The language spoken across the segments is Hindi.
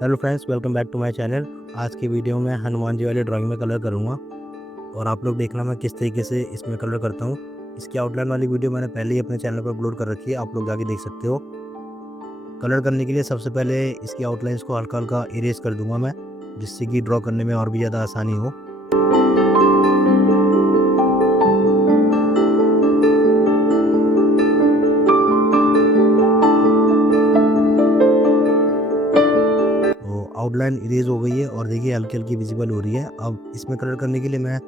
Hello friends, welcome back to my channel. आज की वीडियो में हनुमान जी वाली ड्राइंग में कलर करूँगा और आप लोग देखना मैं किस तरीके से इसमें कलर करता हूँ। इसकी आउटलाइन वाली वीडियो मैंने पहले ही अपने चैनल पर अपलोड कर रखी है, आप लोग जाके देख सकते हो। कलर करने के लिए सबसे पहले इसकी आउटलाइंस को हल्का हल्का इरेज कर दूंगा मैं, जिससे कि ड्रॉ करने में और भी ज़्यादा आसानी हो। आउटलाइन इरेज हो गई है और देखिए हल्की हल्की विजिबल हो रही है। अब इसमें कलर करने के लिए मैं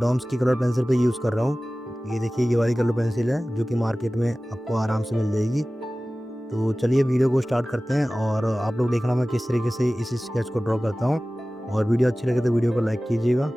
डॉम्स की कलर पेंसिल पे यूज़ कर रहा हूँ। ये देखिए, ये वाली कलर पेंसिल है जो कि मार्केट में आपको आराम से मिल जाएगी। तो चलिए वीडियो को स्टार्ट करते हैं और आप लोग देखना मैं किस तरीके से इस स्केच को ड्रॉ करता हूँ। और वीडियो अच्छी लगे तो वीडियो को लाइक कीजिएगा।